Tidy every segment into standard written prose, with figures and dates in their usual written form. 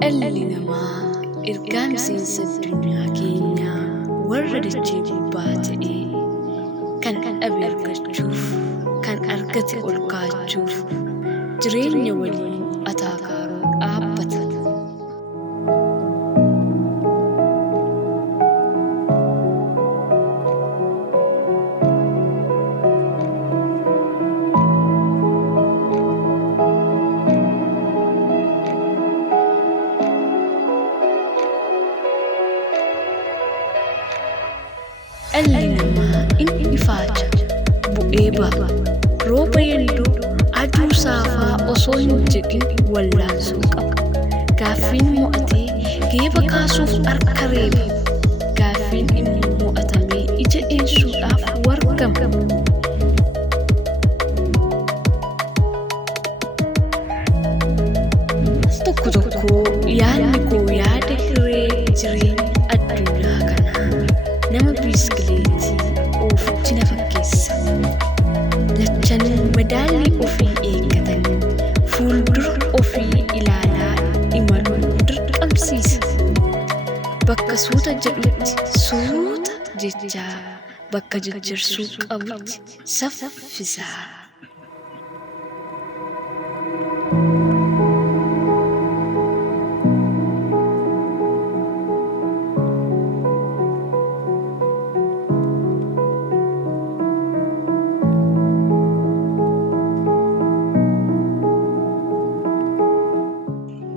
Dhalli namaa ergaan seensa addunyaa keenyaa warra dachee gubbaa ta'ee kan dhabe argachuuf kan argate ol kaachuuf jireenya waliin ataakaaruu dhaabbata. Dhalli namaa inni ifaaja bu'ee ba'a rooba yenduu aduu saafaa osoo hin jedhin wallaansuu qaba. Gaaffiin mo'atee geeba kaasuuf harka reeba. Gaaffiin inni mo'atamee ija eensuudhaaf wargama. Tokko tokko yaadni koo yaada hiree jireenya addunyaa kanaa. Nama biskileetii oofutti na fakkeessa. Lachanuu madaalii ofii eeggatanii fuuldura ofii ilaalaa imaluun dirqamsiisa. Bakka suuta jedhutti suuta jechaa bakka jajjarsuu qabutti saffisaa.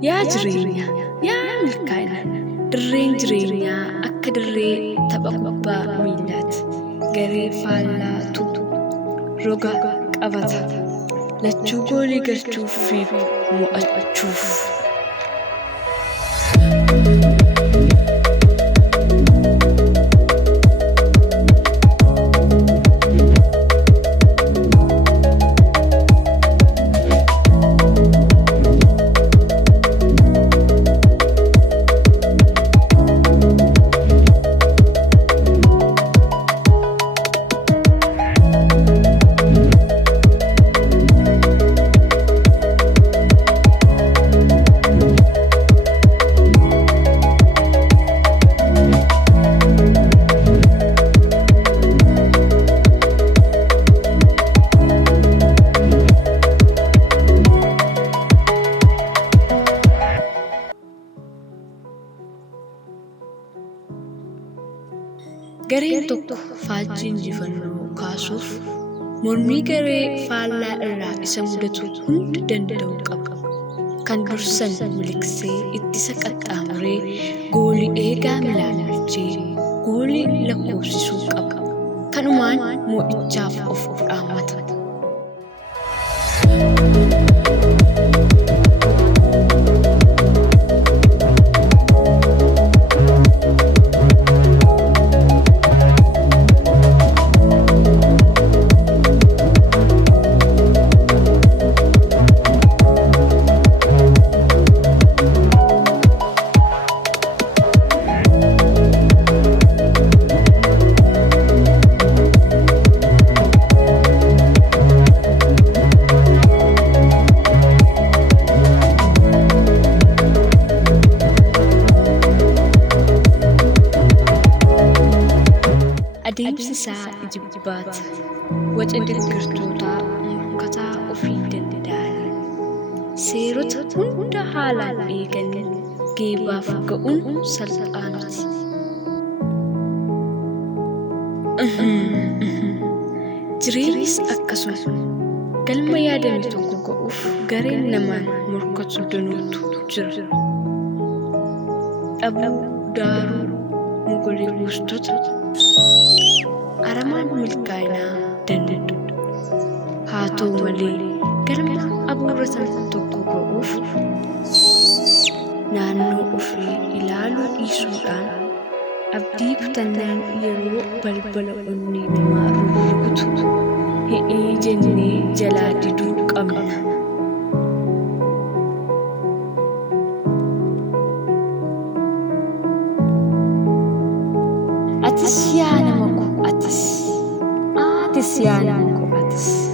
Yaa jireenya, yaa milkaa'ina, dirreen jireenyaa akka dirree tapha kubbaa miilaati. Garee faallaatu roga qabata. Lachuu goolii galchuuf fi mo'achuuf. Gareen tokko faajjii injifannoo kaasuuf mormii garee faallaa irraa isa mudatu hundi danda'uu qaba. Kan dursan miliksee ittisa qaxxaamuree goolii eegaa milaalchee goolii lakkoofsisuu qaba. Kanumaan mo'ichaaf of dhaammata. Adeemsi isaa jibbaata. Waca deeggartootaa morkataa ofii danda'an. Seerota hunda haalaan eeganii geebaaf ga'uun salphaa miti. Jireenyis akkasuma galma yaadame tokko ga'uuf gareen namaan morkatu danuutu jira. Dhabuu, daaruu, mogolee buustota. Aramaan milkaa'inaa danda'u. Haa ta'u malee galma abuuratan tokko ga'uuf naannoo ofii ilaaluu dhiisuudhaan abdii kutannaan yeroo balbala onnee namaa rukutu hidhii jennee jalaa diduu qabna. Atis yaa nama ko atis atis yaa nama koo atis.